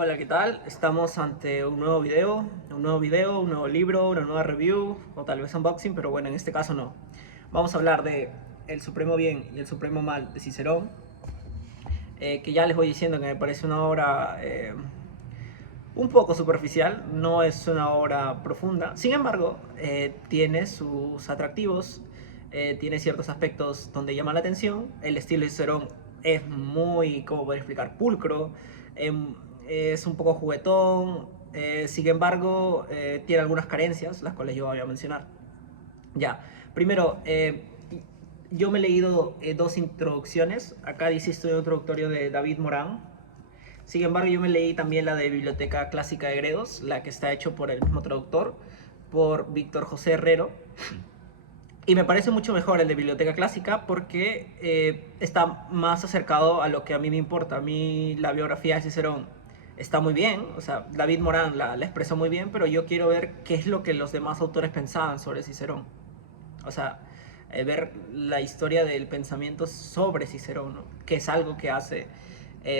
Hola, ¿qué tal? Estamos ante un nuevo video, un nuevo libro, una nueva review, o tal vez unboxing, pero bueno, en este caso no. Vamos a hablar de El Supremo Bien y el Supremo Mal de Cicerón, que ya les voy diciendo que me parece una obra un poco superficial, no es una obra profunda. Sin embargo, tiene sus atractivos, tiene ciertos aspectos donde llama la atención. El estilo de Cicerón es muy, ¿cómo poder explicar? Pulcro, es un poco juguetón, sin embargo, tiene algunas carencias, las cuales yo voy a mencionar. Ya, primero, yo me he leído dos introducciones. Acá dice estudio introductorio de David Morán. Sin embargo, yo me leí también la de Biblioteca Clásica de Gredos, la que está hecho por el mismo traductor, por Víctor José Herrero. Y me parece mucho mejor el de Biblioteca Clásica porque está más acercado a lo que a mí me importa. A mí la biografía de Cicerón está muy bien, o sea, David Morán la expresó muy bien, pero yo quiero ver qué es lo que los demás autores pensaban sobre Cicerón. O sea, ver la historia del pensamiento sobre Cicerón, ¿no? Que es algo que hace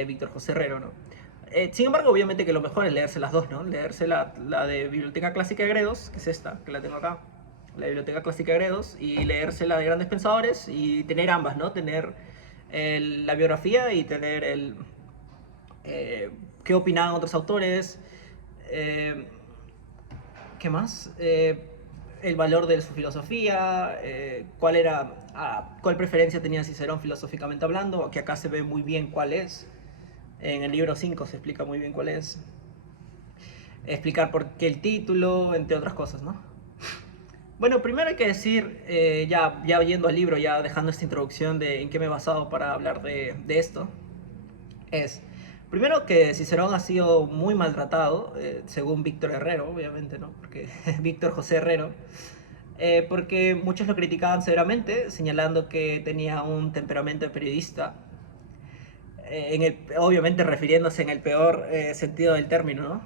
Víctor José Herrero, ¿no? Sin embargo, obviamente que lo mejor es leerse las dos, ¿no? Leerse la de Biblioteca Clásica de Gredos, que es esta, que la tengo acá, la Biblioteca Clásica de Gredos, y leerse la de Grandes Pensadores, y tener ambas, ¿no? Tener la biografía y tener qué opinaban otros autores, eh, ¿qué más? El valor de su filosofía, cuál preferencia tenía Cicerón filosóficamente hablando, que acá se ve muy bien cuál es. En el libro 5 se explica muy bien cuál es. Explicar por qué el título, entre otras cosas, ¿no? Bueno, primero hay que decir, ya yendo al libro, ya dejando esta introducción de en qué me he basado para hablar de esto, es, primero que Cicerón ha sido muy maltratado, según Víctor Herrero, obviamente, ¿no? Porque Víctor José Herrero, porque muchos lo criticaban severamente, señalando que tenía un temperamento de periodista, obviamente refiriéndose en el peor sentido del término, ¿no?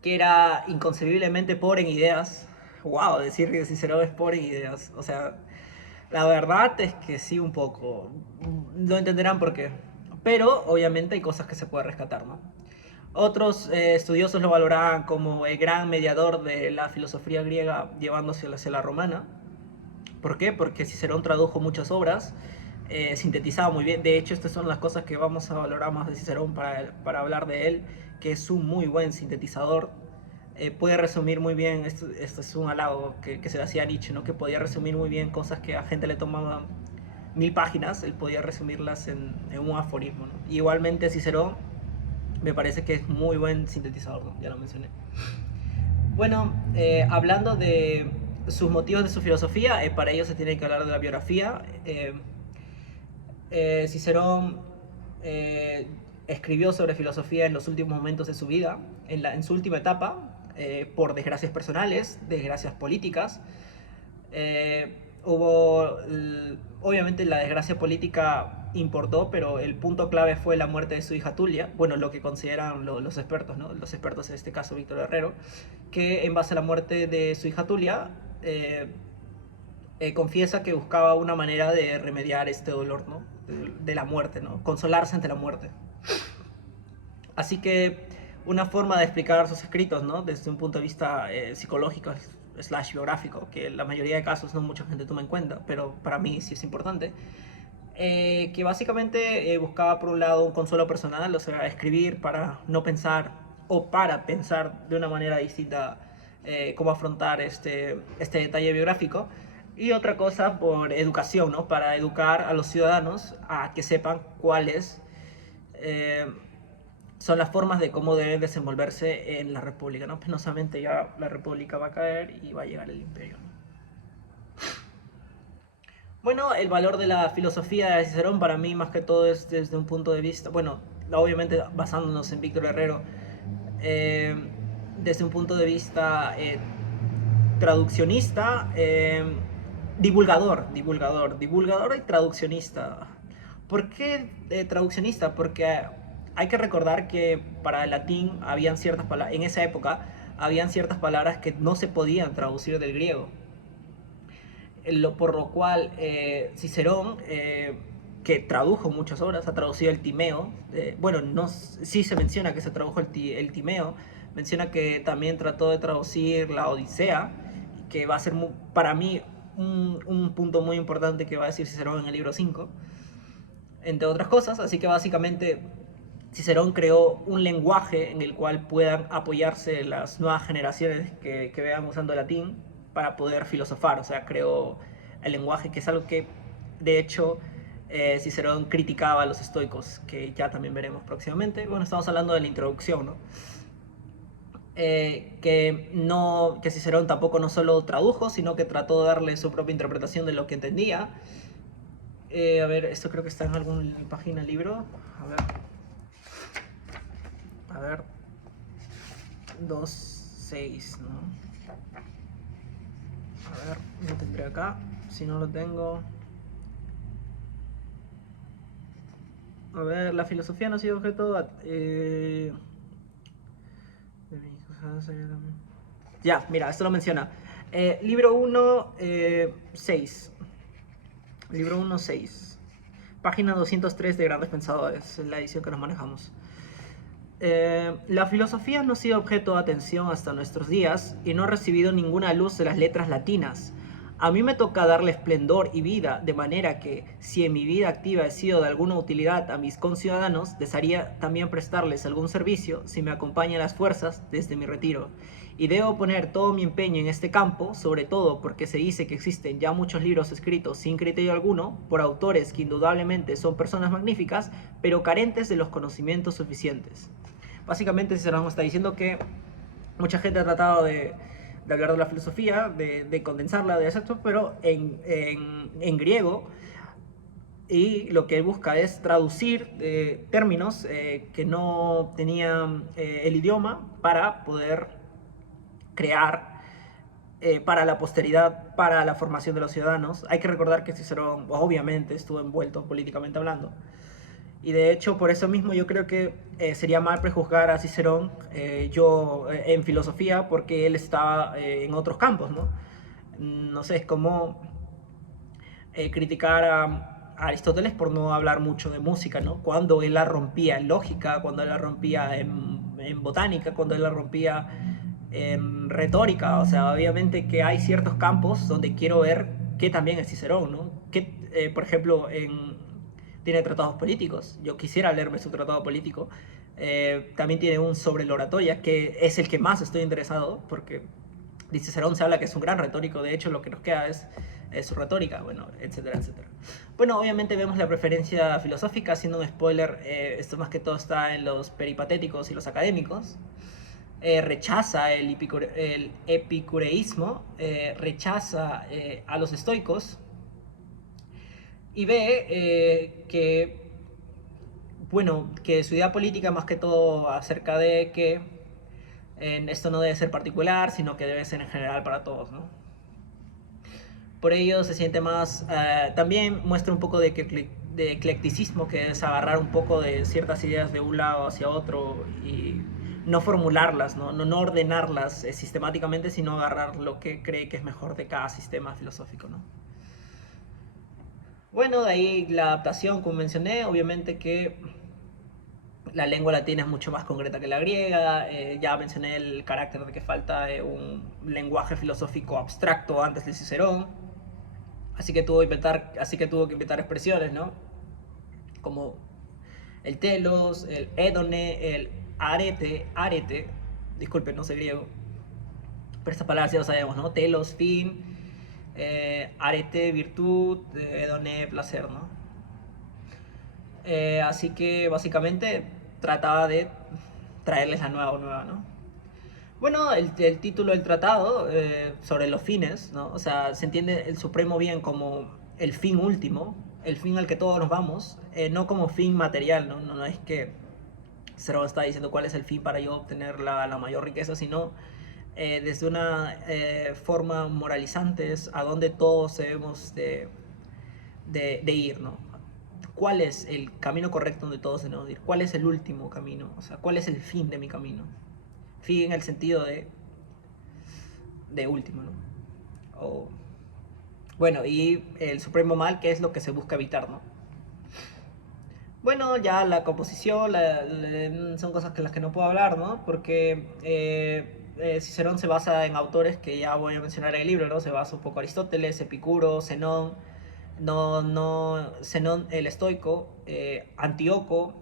Que era inconcebiblemente pobre en ideas. Wow, decir que Cicerón es pobre en ideas. O sea, la verdad es que sí, un poco. Lo entenderán por qué. Pero obviamente hay cosas que se puede rescatar, ¿no? Otros estudiosos lo valoraban como el gran mediador de la filosofía griega llevándose hacia la romana. ¿Por qué? Porque Cicerón tradujo muchas obras, sintetizaba muy bien. De hecho, estas son las cosas que vamos a valorar más de Cicerón para hablar de él, que es un muy buen sintetizador. Puede resumir muy bien, esto es un halago que se le hacía a Nietzsche, ¿no? Que podía resumir muy bien cosas que a gente le tomaban 1000 páginas, él podía resumirlas en un aforismo, ¿no? Y igualmente Cicerón me parece que es muy buen sintetizador, ¿no? Ya lo mencioné. Bueno, hablando de sus motivos de su filosofía, para ello se tiene que hablar de la biografía. Cicerón escribió sobre filosofía en los últimos momentos de su vida, en su última etapa, por desgracias personales, desgracias políticas. Hubo, obviamente la desgracia política importó, pero el punto clave fue la muerte de su hija Tulia, bueno, lo que consideran los expertos, ¿no? Los expertos en este caso Víctor Herrero, que en base a la muerte de su hija Tulia, confiesa que buscaba una manera de remediar este dolor, ¿no? De la muerte, ¿no? Consolarse ante la muerte. Así que una forma de explicar sus escritos, ¿no? Desde un punto de vista psicológico slash biográfico, que en la mayoría de casos no mucha gente toma en cuenta, pero para mí sí es importante, que básicamente buscaba por un lado un consuelo personal, o sea, escribir para no pensar o para pensar de una manera distinta cómo afrontar este detalle biográfico. Y otra cosa por educación, ¿no? Para educar a los ciudadanos a que sepan cuáles eh, son las formas de cómo deben desenvolverse en la República, ¿no? Penosamente ya la República va a caer y va a llegar el imperio, ¿no? Bueno, el valor de la filosofía de Cicerón para mí más que todo es desde un punto de vista, bueno, obviamente basándonos en Víctor Herrero, eh, desde un punto de vista traduccionista, divulgador y traduccionista. ¿Por qué traduccionista? Porque hay que recordar que para el latín habían ciertas palabras, en esa época habían ciertas palabras que no se podían traducir del griego, por lo cual Cicerón que tradujo muchas obras, ha traducido el Timeo. Bueno, no, sí se menciona que se tradujo el Timeo, menciona que también trató de traducir la Odisea, que va a ser para mí un punto muy importante que va a decir Cicerón en el libro 5, entre otras cosas. Así que básicamente Cicerón creó un lenguaje en el cual puedan apoyarse las nuevas generaciones que vean usando latín para poder filosofar. O sea, creó el lenguaje, que es algo que de hecho Cicerón criticaba a los estoicos, que ya también veremos próximamente. Bueno, estamos hablando de la introducción, ¿no? Que Cicerón tampoco no solo tradujo, sino que trató de darle su propia interpretación de lo que entendía. A ver, esto creo que está en alguna página, libro. A ver, 2.6, ¿no? A ver, lo tendré acá. Si no lo tengo. A ver, la filosofía no ha sido objeto. Ya, mira, esto lo menciona. Libro 1, 6. Libro 1, 6. Página 203 de Grandes Pensadores, la edición que nos manejamos. La filosofía no ha sido objeto de atención hasta nuestros días y no ha recibido ninguna luz de las letras latinas. A mí me toca darle esplendor y vida, de manera que, si en mi vida activa he sido de alguna utilidad a mis conciudadanos, desearía también prestarles algún servicio si me acompañan las fuerzas desde mi retiro. Y debo poner todo mi empeño en este campo, sobre todo porque se dice que existen ya muchos libros escritos sin criterio alguno, por autores que indudablemente son personas magníficas, pero carentes de los conocimientos suficientes. Básicamente Cicerón está diciendo que mucha gente ha tratado de hablar de la filosofía, de condensarla, de esto, pero en griego, y lo que él busca es traducir términos que no tenían el idioma para poder crear para la posteridad, para la formación de los ciudadanos. Hay que recordar que Cicerón obviamente estuvo envuelto políticamente hablando. Y de hecho, por eso mismo yo creo que sería mal prejuzgar a Cicerón en filosofía, porque él estaba en otros campos, ¿no? No sé, es como criticar a Aristóteles por no hablar mucho de música, ¿no? Cuando él la rompía en lógica, cuando él la rompía en botánica, cuando él la rompía en retórica. O sea, obviamente que hay ciertos campos donde quiero ver que también es Cicerón, ¿no? Que, por ejemplo, tiene tratados políticos. Yo quisiera leerme su tratado político. También tiene un sobre la oratoria, que es el que más estoy interesado, porque de Cicerón se habla que es un gran retórico. De hecho, lo que nos queda es su retórica, bueno, etcétera, etcétera. Bueno, obviamente vemos la preferencia filosófica. Haciendo un spoiler, esto más que todo está en los peripatéticos y los académicos. Rechaza el epicureísmo, rechaza a los estoicos, y ve bueno, que su idea política más que todo acerca de que esto no debe ser particular, sino que debe ser en general para todos, ¿no? Por ello se siente más, también muestra un poco de eclecticismo, que es agarrar un poco de ciertas ideas de un lado hacia otro y no formularlas, no ordenarlas sistemáticamente, sino agarrar lo que cree que es mejor de cada sistema filosófico, ¿no? Bueno, de ahí la adaptación, como mencioné, obviamente que la lengua latina es mucho más concreta que la griega. Ya mencioné el carácter de que falta un lenguaje filosófico abstracto antes de Cicerón. Así que tuvo que inventar expresiones, ¿no? Como el telos, el edone, el arete. Disculpen, no sé griego. Pero estas palabras ya lo sabemos, ¿no? Telos, fin, arete, virtud, edone, placer, ¿no? Así que básicamente trataba de traerles la nueva, ¿no? Bueno, el título del tratado sobre los fines, ¿no? O sea, se entiende el supremo bien como el fin último, el fin al que todos nos vamos, no como fin material, ¿no? No es que Cero está diciendo cuál es el fin para yo obtener la mayor riqueza, sino desde una forma moralizantes a donde todos debemos de ir, ¿no? ¿Cuál es el camino correcto donde todos debemos ir? ¿Cuál es el último camino? O sea, ¿cuál es el fin de mi camino? Fin en el sentido de último, ¿no? O, bueno, y el supremo mal, que es lo que se busca evitar, ¿no? Bueno, ya la composición son cosas que las que no puedo hablar, ¿no? Porque Cicerón se basa en autores que ya voy a mencionar en el libro, ¿no? Se basa un poco Aristóteles, Epicuro, Zenón, Zenón el estoico, Antíoco,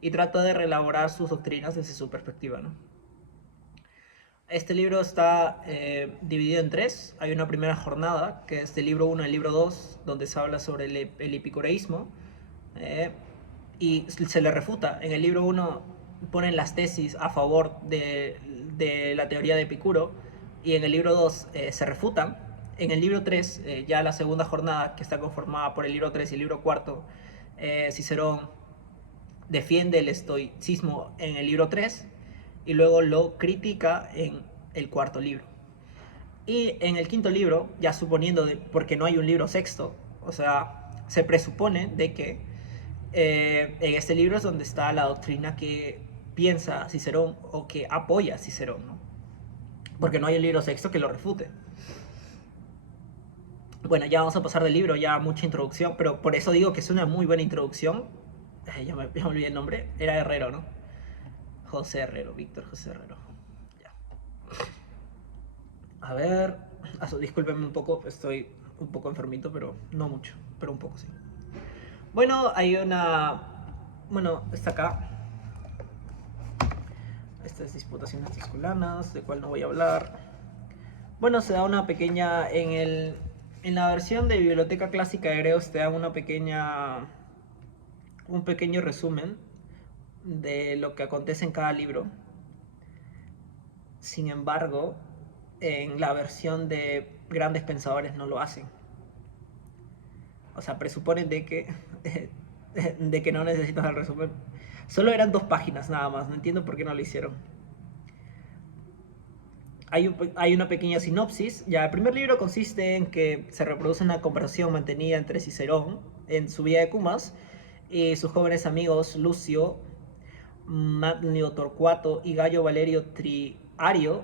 y trata de reelaborar sus doctrinas desde su perspectiva, ¿no? Este libro está dividido en tres. Hay una primera jornada, que es del libro 1 al libro 2, donde se habla sobre el epicureísmo. eh, y se le refuta. En el libro 1 ponen las tesis a favor de la teoría de Epicuro, y en el libro 2 se refutan. En el libro 3, ya la segunda jornada, que está conformada por el libro 3 y el libro 4, Cicerón defiende el estoicismo en el libro 3 y luego lo critica en el cuarto libro. Y en el quinto libro, ya suponiendo, porque no hay un libro sexto, o sea, se presupone de que en este libro es donde está la doctrina que piensa Cicerón o que apoya a Cicerón, ¿no? Porque no hay un libro sexto que lo refute. Bueno, ya vamos a pasar del libro, ya mucha introducción, pero por eso digo que es una muy buena introducción. Ya me olvidé el nombre, era Herrero, ¿no? José Herrero, Víctor José Herrero. Ya. A ver, discúlpenme un poco, estoy un poco enfermito, pero no mucho, pero un poco sí. Bueno, hay una... Bueno, está acá. Estas disputaciones tisculanas, de cual no voy a hablar. Bueno, se da una pequeña... En la versión de Biblioteca Clásica de Hebreos te da una pequeña... un pequeño resumen de lo que acontece en cada libro. Sin embargo, en la versión de Grandes Pensadores no lo hacen. O sea, presuponen de que, de que no necesitas el resumen. Solo eran 2 páginas nada más, no entiendo por qué no lo hicieron. Hay una pequeña sinopsis. Ya, el primer libro consiste en que se reproduce una conversación mantenida entre Cicerón en su vida de Cumas y sus jóvenes amigos Lucio, Manlio Torcuato y Gallo Valerio Triario.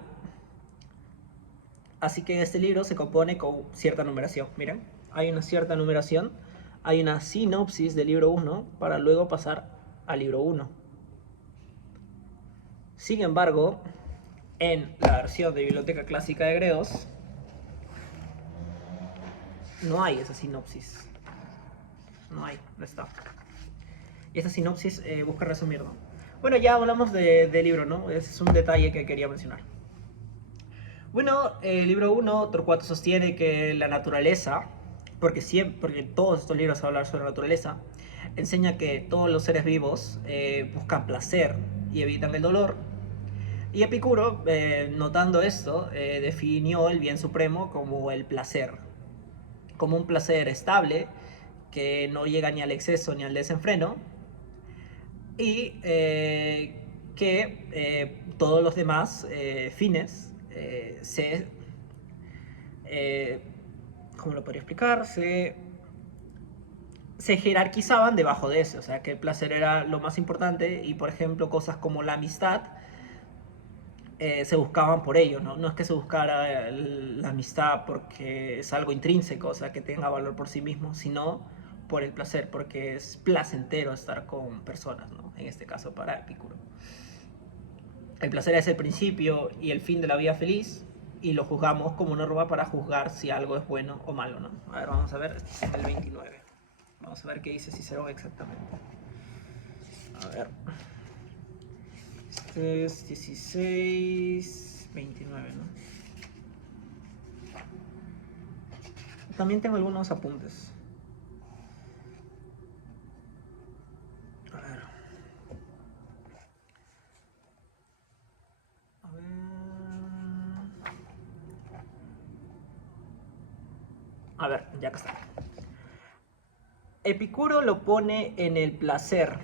Así que este libro se compone con cierta numeración. Miren, hay una cierta numeración, hay una sinopsis del libro 1 para luego pasar al libro 1. Sin embargo, en la versión de Biblioteca Clásica de Hebreos no hay esa sinopsis. No está. Y esa sinopsis busca resumir, ¿no? Bueno, ya hablamos del libro, ¿no? Ese es un detalle que quería mencionar. Bueno, el libro 1, Torcuato sostiene que la naturaleza, porque todos estos libros hablan sobre la naturaleza, enseña que todos los seres vivos buscan placer y evitan el dolor. Y Epicuro, notando esto, definió el bien supremo como el placer, como un placer estable, que no llega ni al exceso ni al desenfreno, y que todos los demás fines eh, ¿cómo lo podría explicar? Se jerarquizaban debajo de eso, o sea que el placer era lo más importante y por ejemplo cosas como la amistad se buscaban por ello, ¿no? No es que se buscara la amistad porque es algo intrínseco, o sea que tenga valor por sí mismo, sino por el placer, porque es placentero estar con personas, ¿no? En este caso para Epicuro. El placer es el principio y el fin de la vida feliz, y lo juzgamos como norma para juzgar si algo es bueno o malo, ¿no? A ver, vamos a ver, este es el 29. Vamos a ver qué dice Cicerón exactamente. A ver. Este es 16, 29, ¿no? También tengo algunos apuntes. A ver. A ver. A ver, ya que está. Epicuro lo pone en el placer,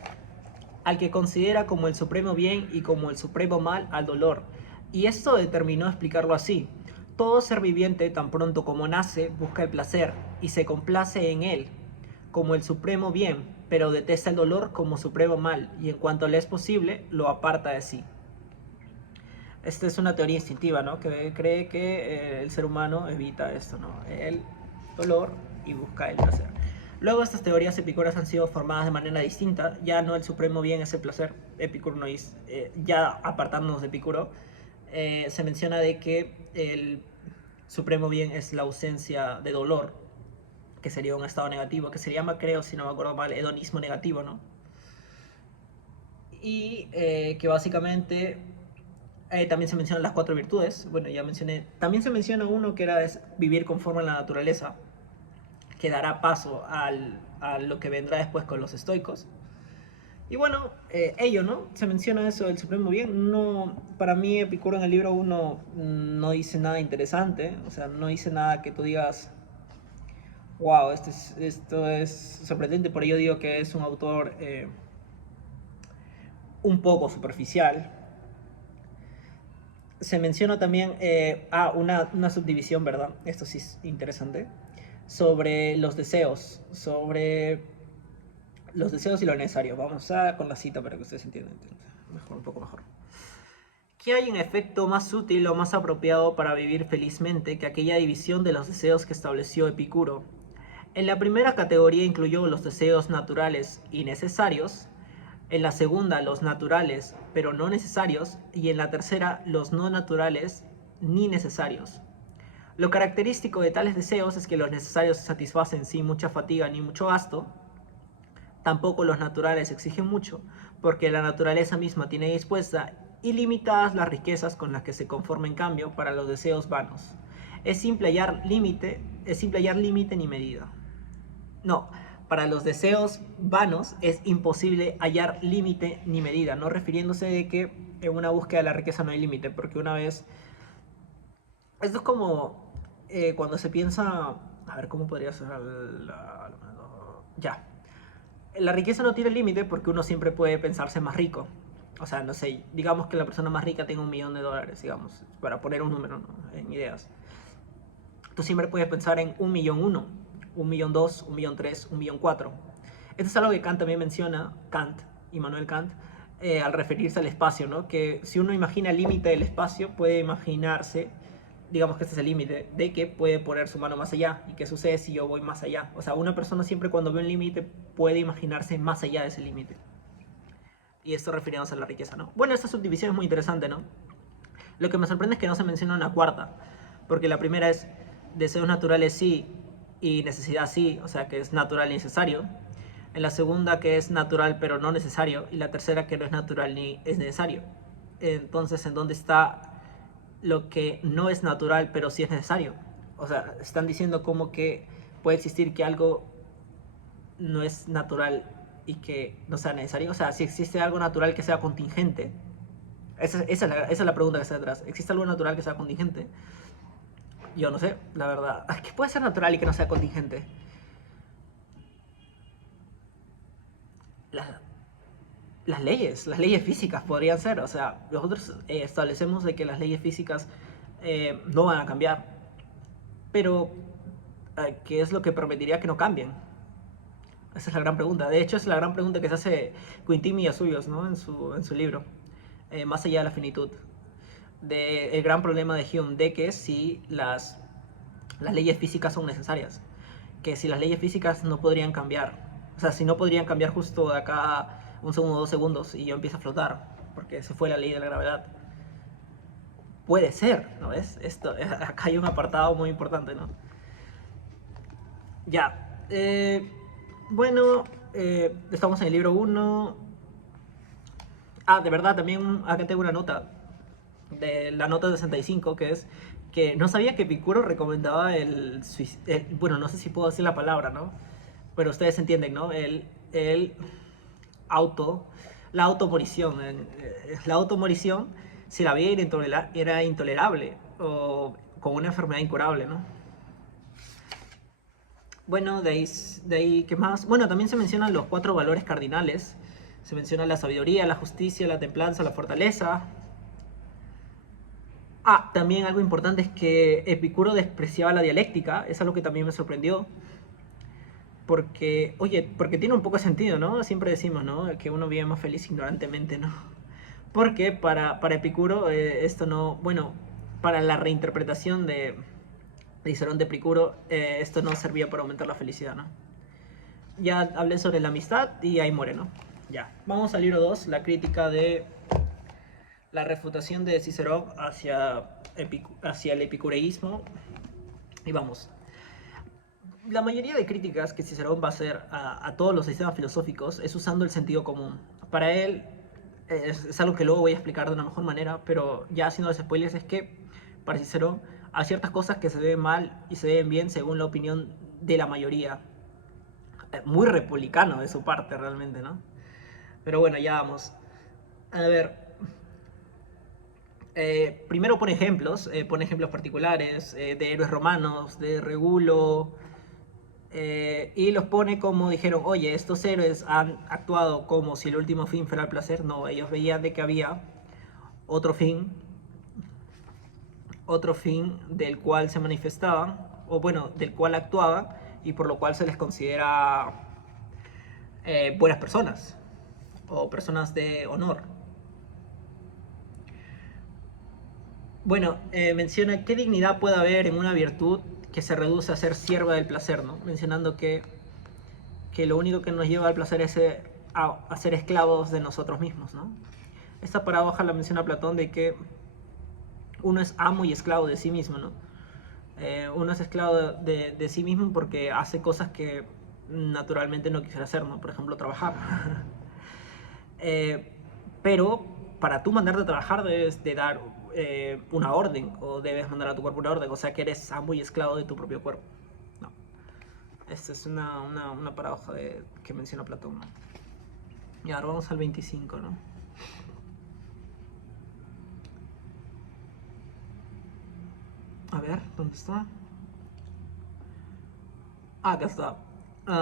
al que considera como el supremo bien y como el supremo mal al dolor. Y esto determinó explicarlo así. Todo ser viviente, tan pronto como nace, busca el placer y se complace en él como el supremo bien, pero detesta el dolor como supremo mal, y en cuanto le es posible, lo aparta de sí. Esta es una teoría instintiva, ¿no? Que cree que el ser humano evita esto, ¿no? El dolor y busca el placer. Luego estas teorías epicúreas han sido formadas de manera distinta. Ya no el supremo bien es el placer. Epicuro no es, ya apartándonos de Epicuro, se menciona de que el supremo bien es la ausencia de dolor, que sería un estado negativo, que se llama, creo, si no me acuerdo mal, hedonismo negativo, ¿no? Y que básicamente también se mencionan las 4 virtudes. Bueno, ya mencioné. También se menciona uno que era vivir conforme a la naturaleza, que dará paso a lo que vendrá después con los estoicos. Y bueno, ello, ¿no? Se menciona eso del supremo bien. No, para mí Epicuro en el libro 1 no dice nada interesante. O sea, no dice nada que tú digas, wow, esto es sorprendente. Por ello digo que es un autor un poco superficial. Se menciona también una subdivisión, ¿verdad? Esto sí es interesante. Sobre los deseos. Sobre los deseos y lo necesario. Vamos con la cita para que ustedes entiendan. Mejor, un poco mejor. ¿Qué hay en efecto más útil o más apropiado para vivir felizmente que aquella división de los deseos que estableció Epicuro? En la primera categoría incluyó los deseos naturales y necesarios, en la segunda los naturales pero no necesarios y en la tercera los no naturales ni necesarios. Lo característico de tales deseos es que los necesarios satisfacen sin mucha fatiga ni mucho gasto. Tampoco los naturales exigen mucho, porque la naturaleza misma tiene dispuesta ilimitadas las riquezas con las que se conforma en cambio para los deseos vanos. Es simple hallar límite ni medida. No, para los deseos vanos es imposible hallar límite ni medida, no refiriéndose de que en una búsqueda de la riqueza no hay límite, porque una vez... Esto es como cuando se piensa... A ver, ¿cómo podría ser? Ya. La riqueza no tiene límite porque uno siempre puede pensarse más rico. O sea, no sé, digamos que la persona más rica tenga $1.000.000, digamos, para poner un número, ¿no? En ideas. Tú siempre puedes pensar en 1.000.001, 1.000.002, 1.000.003, 1.000.004. Esto es algo que Kant también menciona, Immanuel Kant, al referirse al espacio, ¿no? Que si uno imagina el límite del espacio, puede imaginarse, digamos que este es el límite, de que puede poner su mano más allá. ¿Y qué sucede si yo voy más allá? O sea, una persona siempre cuando ve un límite puede imaginarse más allá de ese límite. Y esto refiriéndose a la riqueza, ¿no? Bueno, esta subdivisión es muy interesante, ¿no? Lo que me sorprende es que no se menciona una cuarta, porque la primera es deseos naturales sí y necesidad sí, o sea que es natural y necesario. En la segunda que es natural pero no necesario, y la tercera que no es natural ni es necesario. Entonces, ¿en dónde está lo que no es natural pero sí es necesario? O sea, están diciendo como que puede existir que algo no es natural y que no sea necesario. O sea, si existe algo natural que sea contingente. Esa es la pregunta que está detrás. ¿Existe algo natural que sea contingente? Yo no sé, la verdad. ¿Qué puede ser natural y que no sea contingente? Las leyes físicas podrían ser. O sea, nosotros establecemos de que las leyes físicas no van a cambiar. Pero, ¿qué es lo que permitiría que no cambien? Esa es la gran pregunta. De hecho, es la gran pregunta que se hace Quintín Millasuyos, ¿no? en su libro, Más allá de la finitud. El gran problema de Hume, de que si las leyes físicas son necesarias. Que si las leyes físicas no podrían cambiar. O sea, si no podrían cambiar justo de acá a 1 segundo, 2 segundos y yo empiezo a flotar, porque se fue la ley de la gravedad. Puede ser, ¿no ves? Acá hay un apartado muy importante, ¿no? Ya. Bueno, estamos en el libro 1. De verdad, también acá tengo una nota. De la nota 65, que es que no sabía que Epicuro recomendaba bueno, no sé si puedo decir la palabra, ¿no? Pero ustedes entienden, ¿no? La automorición. La automorición, si la vida era intolerable o con una enfermedad incurable, ¿no? Bueno, de ahí, ¿qué más? Bueno, también se mencionan los 4 valores cardinales. Se menciona la sabiduría, la justicia, la templanza, la fortaleza. También algo importante es que Epicuro despreciaba la dialéctica. Es algo que también me sorprendió. Porque tiene un poco de sentido, ¿no? Siempre decimos, ¿no? Que uno vive más feliz ignorantemente, ¿no? Porque para Epicuro esto no... Bueno, para la reinterpretación de Cicerón de Epicuro, esto no servía para aumentar la felicidad, ¿no? ya hablé sobre la amistad y ahí muere, ¿no? Ya. Vamos al libro 2, la crítica de la refutación de Cicerón hacia el epicureísmo. Y vamos. La mayoría de críticas que Cicerón va a hacer a todos los sistemas filosóficos es usando el sentido común. Para él es algo que luego voy a explicar de una mejor manera, pero ya haciendo los spoilers es que para Cicerón hay ciertas cosas que se ven mal y se ven bien según la opinión de la mayoría. Muy republicano de su parte realmente, ¿no? Pero bueno, ya vamos. A ver, primero pone ejemplos particulares de héroes romanos, de Regulo, y los pone como dijeron, oye, estos héroes han actuado como si el último fin fuera el placer. No, ellos veían de que había otro fin del cual se manifestaban, o bueno, del cual actuaban, y por lo cual se les considera buenas personas, o personas de honor. Bueno, menciona qué dignidad puede haber en una virtud que se reduce a ser sierva del placer, ¿no? Mencionando que lo único que nos lleva al placer es a ser esclavos de nosotros mismos, ¿no? Esta paradoja la menciona Platón de que uno es amo y esclavo de sí mismo, ¿no? Uno es esclavo de sí mismo porque hace cosas que naturalmente no quisiera hacer, ¿no? Por ejemplo, trabajar. Pero para tú mandarte a trabajar debes de dar una orden, o debes mandar a tu cuerpo una orden, o sea que eres amo y esclavo de tu propio cuerpo. No. Esta es una paradoja que menciona Platón, ¿no? Y ahora vamos al 25, ¿no? A ver, ¿dónde está? Ah, acá está.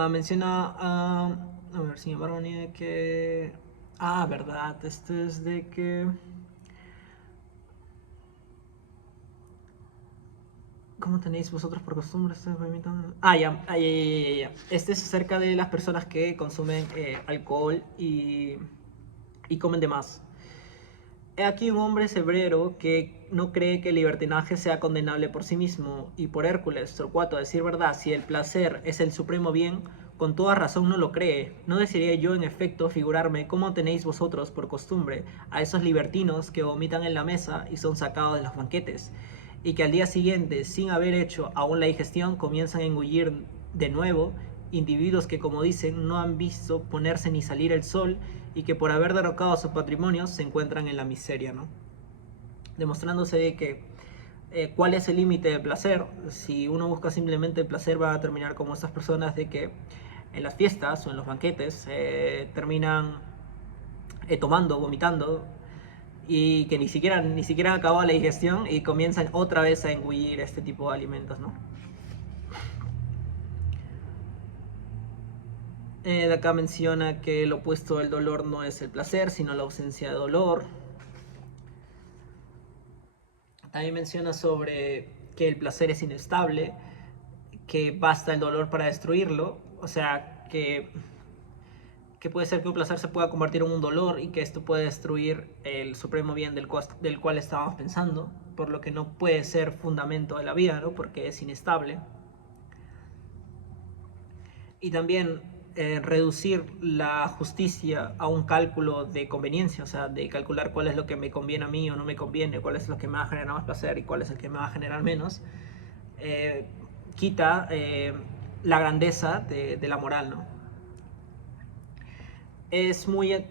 Menciona, a ver, sin embargo, ni de que... Ah, verdad, esto es de que... ¿Cómo tenéis vosotros por costumbre? Ah, ya. Este es acerca de las personas que consumen alcohol y comen de más. He aquí un hombre sebrero que no cree que el libertinaje sea condenable por sí mismo, y por Hércules, Torcuato, a decir verdad, si el placer es el supremo bien, con toda razón no lo cree. No desearía yo, en efecto, figurarme cómo tenéis vosotros por costumbre a esos libertinos que vomitan en la mesa y son sacados de los banquetes, y que al día siguiente, sin haber hecho aún la digestión, comienzan a engullir de nuevo, individuos que, como dicen, no han visto ponerse ni salir el sol, y que por haber derrocado sus patrimonios se encuentran en la miseria, ¿no? Demostrándose de que cuál es el límite del placer. Si uno busca simplemente el placer, va a terminar como estas personas de que en las fiestas o en los banquetes terminan tomando, vomitando, y que ni siquiera han acabado la digestión y comienzan otra vez a engullir este tipo de alimentos, ¿no? De acá menciona que el opuesto del dolor no es el placer, sino la ausencia de dolor. También menciona sobre que el placer es inestable, que basta el dolor para destruirlo. O sea, que puede ser que un placer se pueda convertir en un dolor, y que esto puede destruir el supremo bien del cual estábamos pensando, por lo que no puede ser fundamento de la vida, ¿no? Porque es inestable. Y también reducir la justicia a un cálculo de conveniencia, o sea, de calcular cuál es lo que me conviene a mí o no me conviene, cuál es lo que me va a generar más placer y cuál es el que me va a generar menos, quita la grandeza de la moral, ¿no?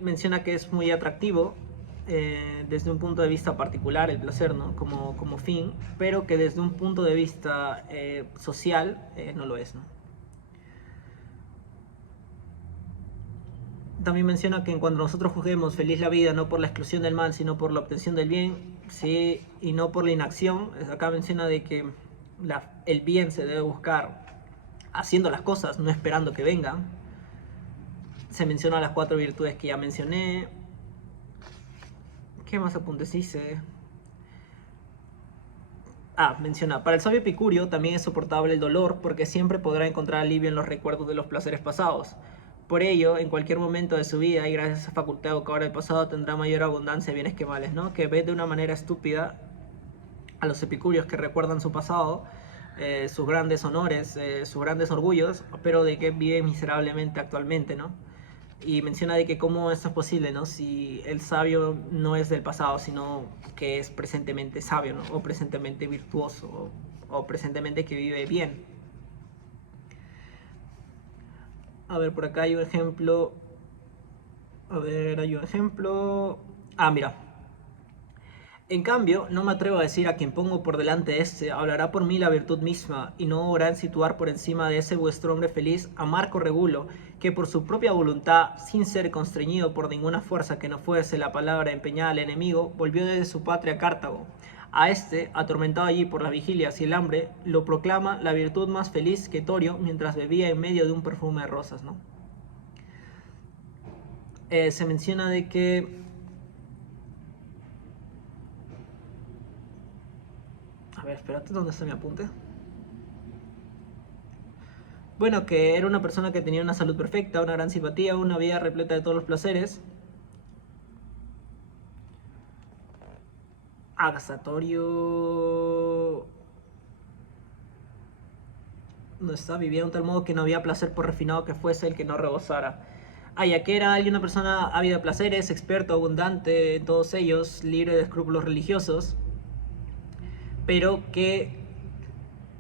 Menciona que es muy atractivo desde un punto de vista particular el placer, ¿no? Como fin, pero que desde un punto de vista social no lo es, ¿no? También menciona que cuando nosotros juzguemos feliz la vida no por la exclusión del mal, sino por la obtención del bien, ¿sí? Y no por la inacción. Acá menciona de que el bien se debe buscar haciendo las cosas, no esperando que vengan. Se menciona las 4 virtudes que ya mencioné. ¿Qué más apuntes dice? Menciona, para el sabio Epicurio también es soportable el dolor, porque siempre podrá encontrar alivio en los recuerdos de los placeres pasados. Por ello, en cualquier momento de su vida, y gracias a esa facultad evocadora del pasado, tendrá mayor abundancia de bienes que males, ¿no? Que ve de una manera estúpida a los epicúreos que recuerdan su pasado, sus grandes honores, sus grandes orgullos, pero de que vive miserablemente actualmente, ¿no? Y menciona de que cómo esto es posible, ¿no? Si el sabio no es del pasado, sino que es presentemente sabio, ¿no? O presentemente virtuoso, o presentemente que vive bien. A ver, por acá hay un ejemplo. A ver, hay un ejemplo. Ah, mira. En cambio, no me atrevo a decir a quien pongo por delante este, hablará por mí la virtud misma, y no obrá en situar por encima de ese vuestro hombre feliz a Marco Regulo, que por su propia voluntad, sin ser constreñido por ninguna fuerza que no fuese la palabra empeñada al enemigo, volvió desde su patria a Cartago. A este, atormentado allí por las vigilias y el hambre, lo proclama la virtud más feliz que Torio mientras bebía en medio de un perfume de rosas, ¿no? Se menciona de que a ver, espérate, ¿dónde está mi apunte? Bueno, que era una persona que tenía una salud perfecta, una gran simpatía, una vida repleta de todos los placeres. Agastatorio... No está, vivía de un tal modo que no había placer por refinado que fuese el que no rebosara. Ah, ya que era alguien, una persona ávida de placeres, experto, abundante en todos ellos, libre de escrúpulos religiosos, pero que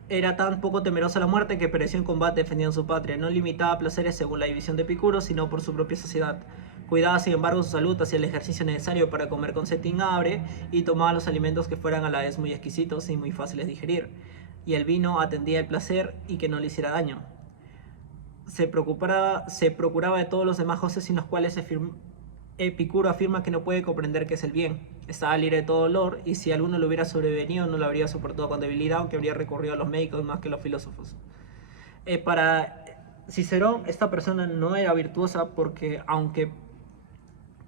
era tan poco temerosa a la muerte que pereció en combate defendiendo su patria. No limitaba placeres según la división de Epicuro, sino por su propia sociedad. Cuidaba, sin embargo, su salud, hacía el ejercicio necesario para comer con sed inhabre y tomaba los alimentos que fueran a la vez muy exquisitos y muy fáciles de digerir. Y el vino atendía el placer y que no le hiciera daño. Se procuraba de todos los demás goces sin los cuales Epicuro afirma que no puede comprender qué es el bien. Estaba libre de todo dolor y si alguno le hubiera sobrevenido no lo habría soportado con debilidad, aunque habría recurrido a los médicos más que a los filósofos. Para Cicerón, esta persona no era virtuosa porque aunque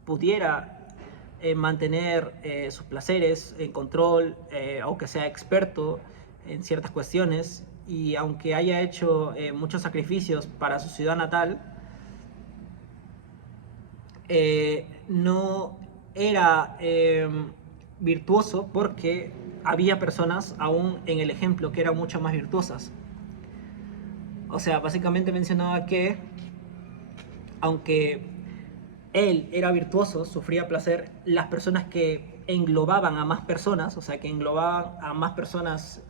pudiera mantener sus placeres en control, aunque sea experto en ciertas cuestiones, y aunque haya hecho muchos sacrificios para su ciudad natal, no era virtuoso porque había personas aún en el ejemplo que eran mucho más virtuosas. O sea, básicamente mencionaba que aunque él era virtuoso, sufría placer, las personas que englobaban a más personas, o sea, que englobaban a más personas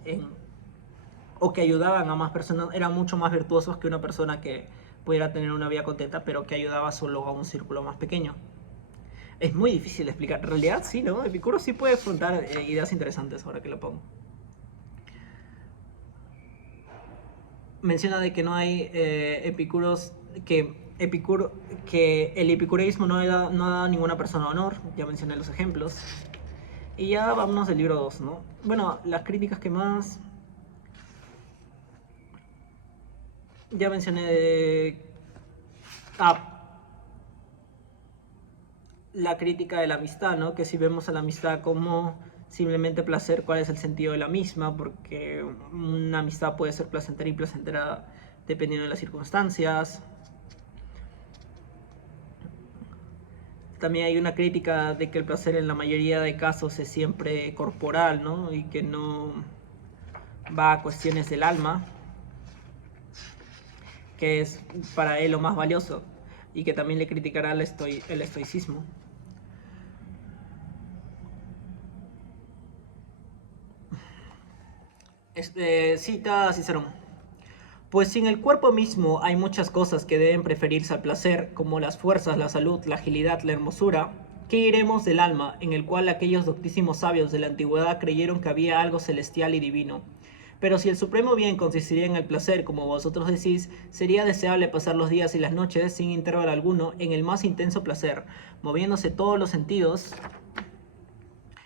o que ayudaban a más personas, eran mucho más virtuosos que una persona que pudiera tener una vida contenta, pero que ayudaba solo a un círculo más pequeño. Es muy difícil de explicar. En realidad sí, ¿no? Epicuro sí puede afrontar ideas interesantes ahora que lo pongo. Menciona de que no hay epicuros que el epicureísmo no ha dado a ninguna persona honor. Ya mencioné los ejemplos. Y ya vámonos del libro 2, ¿no? Bueno, las críticas que más... Ya mencioné de... la crítica de la amistad, ¿no? Que si vemos a la amistad como simplemente placer, ¿cuál es el sentido de la misma? Porque una amistad puede ser placentera y placentera dependiendo de las circunstancias. También hay una crítica de que el placer en la mayoría de casos es siempre corporal, ¿no? Y que no va a cuestiones del alma, que es para él lo más valioso, y que también le criticará el estoicismo. Cita a Cicerón. Pues si en el cuerpo mismo hay muchas cosas que deben preferirse al placer, como las fuerzas, la salud, la agilidad, la hermosura, ¿qué diremos del alma, en el cual aquellos doctísimos sabios de la antigüedad creyeron que había algo celestial y divino? Pero si el supremo bien consistiría en el placer, como vosotros decís, sería deseable pasar los días y las noches, sin intervalo alguno, en el más intenso placer, moviéndose todos los sentidos,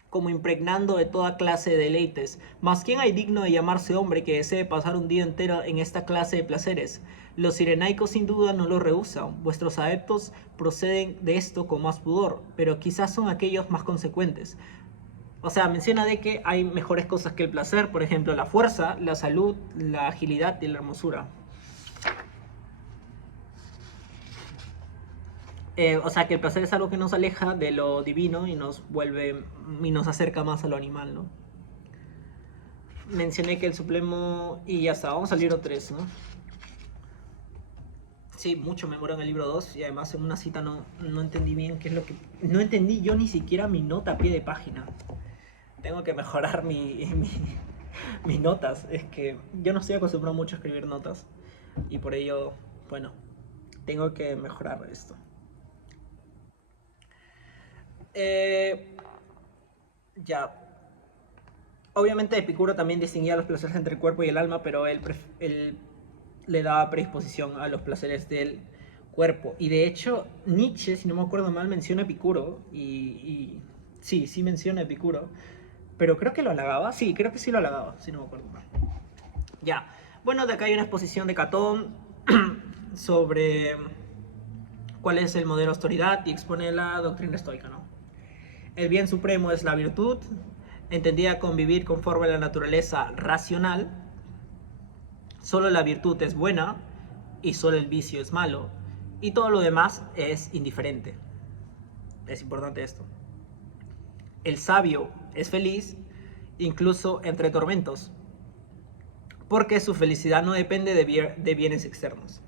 como impregnando de toda clase de deleites. Mas ¿quién hay digno de llamarse hombre que desee pasar un día entero en esta clase de placeres? Los cirenaicos sin duda no lo rehusan, vuestros adeptos proceden de esto con más pudor, pero quizás son aquellos más consecuentes. O sea, menciona de que hay mejores cosas que el placer, por ejemplo, la fuerza, la salud, la agilidad y la hermosura. O sea, que el placer es algo que nos aleja de lo divino y nos vuelve y nos acerca más a lo animal, ¿no? mencioné que el supremo... Y ya está, vamos al libro 3, ¿no? Sí, mucho me demoró en el libro 2 y además en una cita no entendí bien qué es lo que... No entendí yo ni siquiera mi nota a pie de página. Tengo que mejorar mis notas. Es que yo no estoy acostumbrado mucho a escribir notas y por ello, bueno, tengo que mejorar esto. Ya. Obviamente Epicuro también distinguía los placeres entre el cuerpo y el alma, pero él le daba predisposición a los placeres del cuerpo. Y de hecho, Nietzsche, si no me acuerdo mal, menciona a Epicuro. Sí menciona a Epicuro. Pero creo que lo halagaba. Sí, creo que sí lo halagaba, si no me acuerdo mal. Ya. Bueno, de acá hay una exposición de Catón sobre cuál es el modelo de autoridad y expone la doctrina estoica, ¿no? El bien supremo es la virtud, entendida con vivir conforme a la naturaleza racional. Solo la virtud es buena y solo el vicio es malo. Y todo lo demás es indiferente. Es importante esto. El sabio es feliz incluso entre tormentos, porque su felicidad no depende de bienes externos.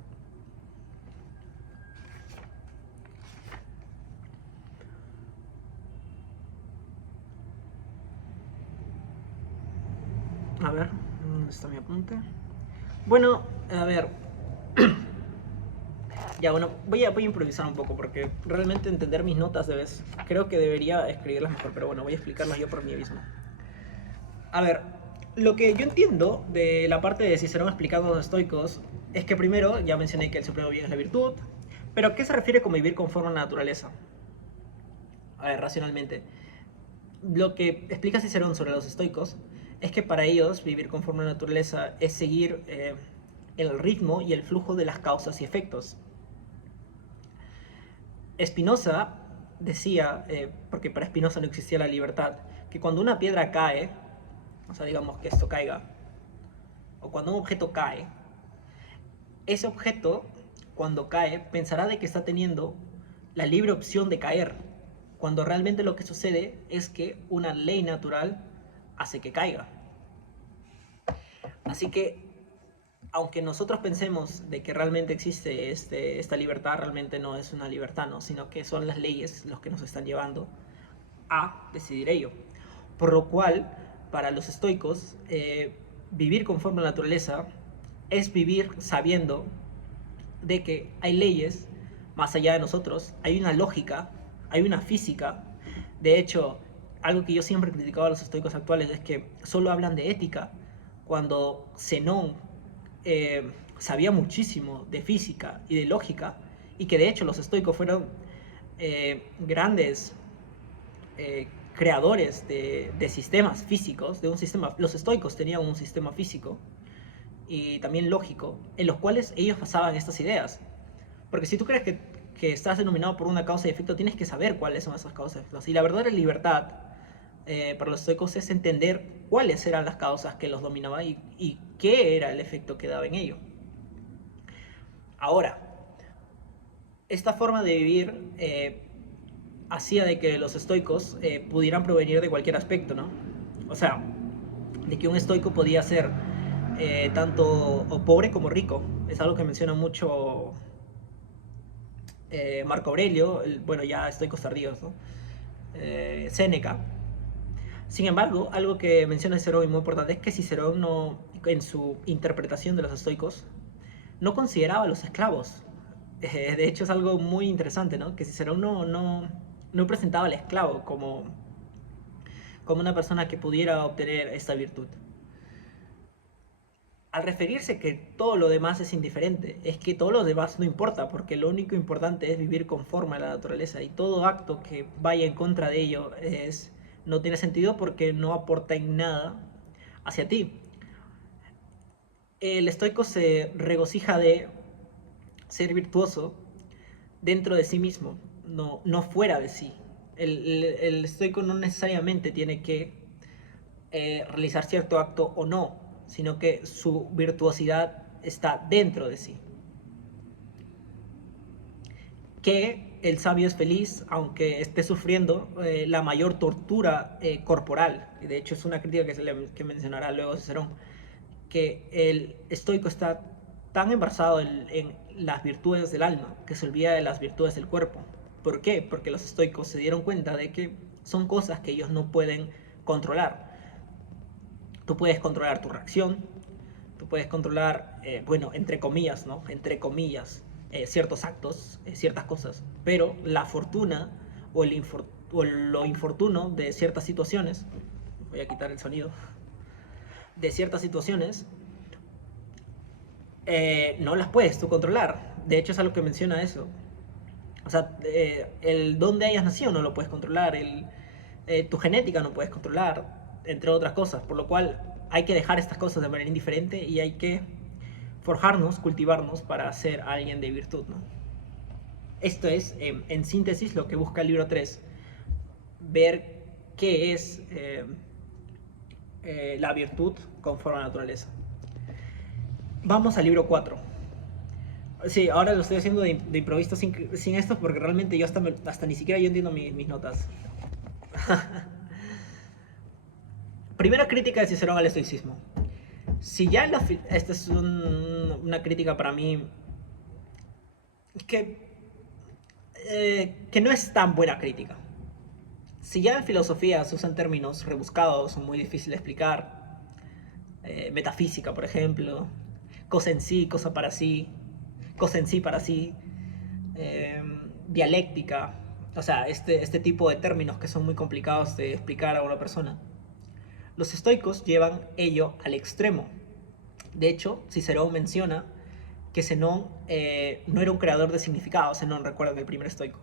A ver, ¿dónde está mi apunte? Bueno, a ver. Ya, bueno, voy a improvisar un poco porque realmente entender mis notas creo que debería escribirlas mejor, pero bueno, voy a explicarlas yo por mí mismo. A ver, lo que yo entiendo de la parte de Cicerón explicando a los estoicos es que primero, ya mencioné que el supremo bien es la virtud, pero ¿qué se refiere con vivir conforme a la naturaleza? A ver, racionalmente. Lo que explica Cicerón sobre los estoicos es que para ellos vivir conforme a la naturaleza es seguir el ritmo y el flujo de las causas y efectos. Spinoza decía, porque para Spinoza no existía la libertad, que cuando una piedra cae, o sea, digamos que esto caiga, o cuando un objeto cae, ese objeto, cuando cae, pensará de que está teniendo la libre opción de caer, cuando realmente lo que sucede es que una ley natural hace que caiga. Así que, aunque nosotros pensemos de que realmente existe esta libertad, realmente no es una libertad, ¿no? Sino que son las leyes los que nos están llevando a decidir ello. Por lo cual, para los estoicos, vivir conforme a la naturaleza es vivir sabiendo de que hay leyes más allá de nosotros, hay una lógica, hay una física. De hecho, algo que yo siempre criticaba a los estoicos actuales es que solo hablan de ética cuando Zenón sabía muchísimo de física y de lógica, y que de hecho los estoicos fueron grandes creadores de sistemas físicos, de un sistema. Los estoicos tenían un sistema físico y también lógico, en los cuales ellos basaban estas ideas. Porque si tú crees que estás denominado por una causa y efecto, tienes que saber cuáles son esas causas y efectos. Y la verdadera libertad para los estoicos es entender cuáles eran las causas que los dominaban y qué era el efecto que daba en ello. Ahora, esta forma de vivir hacía de que los estoicos pudieran provenir de cualquier aspecto, ¿no? O sea, de que un estoico podía ser tanto o pobre como rico. Es algo que menciona mucho Marco Aurelio, bueno, ya estoicos tardíos, ¿no? Séneca. Sin embargo, algo que menciona Cicerón y muy importante es que Cicerón no, en su interpretación de los estoicos, no consideraba a los esclavos. De hecho, es algo muy interesante, ¿no? Que Cicerón no presentaba al esclavo como una persona que pudiera obtener esta virtud. Al referirse que todo lo demás es indiferente, es que todo lo demás no importa, porque lo único importante es vivir conforme a la naturaleza y todo acto que vaya en contra de ello no tiene sentido porque no aporta en nada hacia ti. El estoico se regocija de ser virtuoso dentro de sí mismo, no fuera de sí. El estoico no necesariamente tiene que realizar cierto acto o no, sino que su virtuosidad está dentro de sí. que el sabio es feliz aunque esté sufriendo la mayor tortura corporal. Y de hecho es una crítica que mencionará luego Cicerón, que el estoico está tan embarazado en las virtudes del alma que se olvida de las virtudes del cuerpo. ¿Por qué? Porque los estoicos se dieron cuenta de que son cosas que ellos no pueden controlar. Tú puedes controlar tu reacción, tú puedes controlar, bueno, entre comillas, ¿no? Entre comillas, ciertos actos, ciertas cosas, pero la fortuna o, o lo infortuno de ciertas situaciones, voy a quitar el sonido, de ciertas situaciones, no las puedes tú controlar. De hecho es algo que menciona eso. O sea, el dónde hayas nacido no lo puedes controlar, tu genética no puedes controlar, entre otras cosas, por lo cual hay que dejar estas cosas de manera indiferente y hay que forjarnos, cultivarnos para ser alguien de virtud, ¿no? Esto es, en síntesis, lo que busca el libro 3, ver qué es la virtud conforme a la naturaleza. Vamos al libro 4. Sí, ahora lo estoy haciendo de improviso sin esto porque realmente yo hasta ni siquiera yo entiendo mis notas. Primera crítica de Cicerón al estoicismo. Si ya esta es una crítica para mí que no es tan buena crítica. Si ya en filosofía se usan términos rebuscados o muy difíciles de explicar, metafísica, por ejemplo, cosa en sí, cosa para sí, cosa en sí para sí, dialéctica, o sea, este tipo de términos que son muy complicados de explicar a una persona. Los estoicos llevan ello al extremo. De hecho, Cicerón menciona que Zenón no era un creador de significados. Zenón, recuerden, el primer estoico.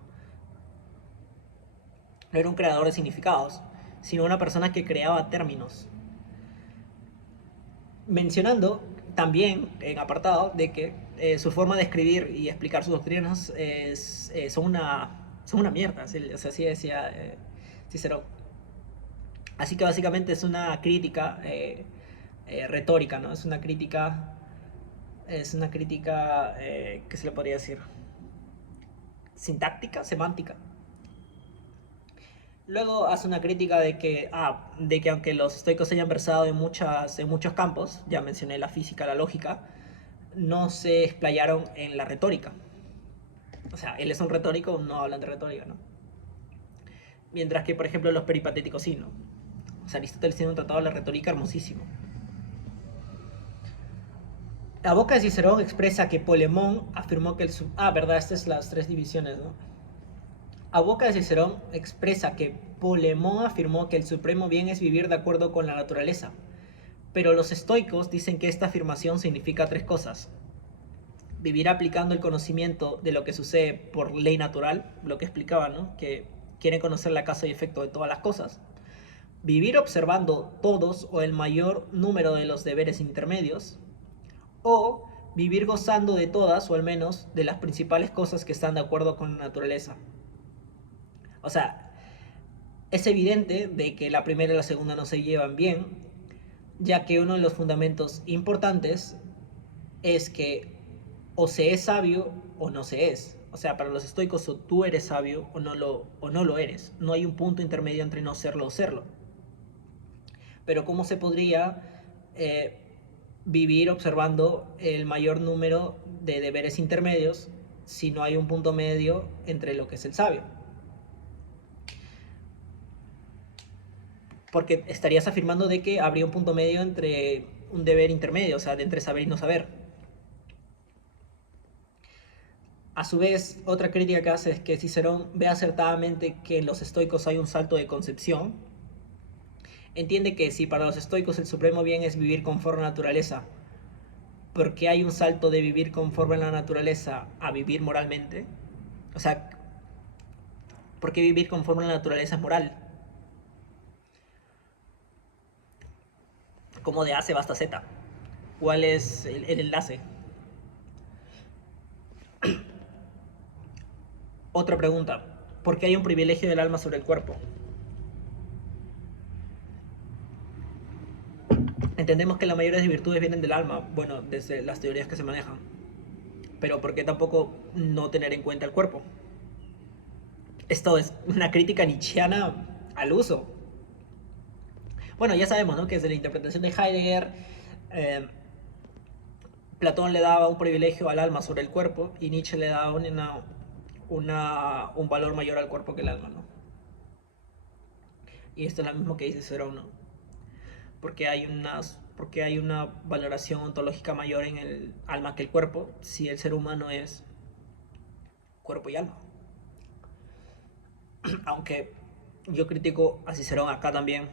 No era un creador de significados, sino una persona que creaba términos. Mencionando también en apartado de que su forma de escribir y explicar sus doctrinas son una mierda, o sea, así decía Cicerón. Así que básicamente es una crítica retórica, ¿no? Es una crítica, ¿qué se le podría decir? Sintáctica, semántica. Luego hace una crítica de que aunque los estoicos se hayan versado en muchos campos, ya mencioné la física, la lógica, no se explayaron en la retórica. O sea, él es un retórico, no hablan de retórica, ¿no? Mientras que, por ejemplo, los peripatéticos sí, ¿no? O sea, Aristóteles tiene un tratado de la retórica hermosísimo. La boca de Cicerón expresa que Polemón afirmó que el... verdad, estas es las tres divisiones, ¿no? A boca de Cicerón expresa que Polemón afirmó que el supremo bien es vivir de acuerdo con la naturaleza, pero los estoicos dicen que esta afirmación significa tres cosas. Vivir aplicando el conocimiento de lo que sucede por ley natural, lo que explicaba, ¿no? Que quieren conocer la causa y efecto de todas las cosas. Vivir observando todos o el mayor número de los deberes intermedios, o vivir gozando de todas o al menos de las principales cosas que están de acuerdo con la naturaleza. O sea, es evidente de que la primera y la segunda no se llevan bien, ya que uno de los fundamentos importantes es que o se es sabio o no se es. O sea, para los estoicos o tú eres sabio o no lo eres. No hay un punto intermedio entre no serlo o serlo. Pero ¿cómo se podría vivir observando el mayor número de deberes intermedios si no hay un punto medio entre lo que es el sabio? Porque estarías afirmando de que habría un punto medio entre un deber intermedio, o sea, de entre saber y no saber. A su vez, otra crítica que hace es que Cicerón ve acertadamente que en los estoicos hay un salto de concepción. Entiende que si para los estoicos el supremo bien es vivir conforme a la naturaleza, ¿por qué hay un salto de vivir conforme a la naturaleza a vivir moralmente? O sea, ¿por qué vivir conforme a la naturaleza es moral? Como de A se va hasta Z. ¿Cuál es el enlace? Otra pregunta. ¿Por qué hay un privilegio del alma sobre el cuerpo? Entendemos que la mayoría de virtudes vienen del alma, bueno, desde las teorías que se manejan. Pero ¿por qué tampoco no tener en cuenta el cuerpo? Esto es una crítica nietzscheana al uso. Bueno, ya sabemos, ¿no? Que desde la interpretación de Heidegger, eh, Platón le daba un privilegio al alma sobre el cuerpo y Nietzsche le daba un valor mayor al cuerpo que el alma, ¿no? Y esto es lo mismo que dice Cicerón, ¿no? Porque hay una valoración ontológica mayor en el alma que el cuerpo si el ser humano es cuerpo y alma. Aunque yo critico a Cicerón acá también.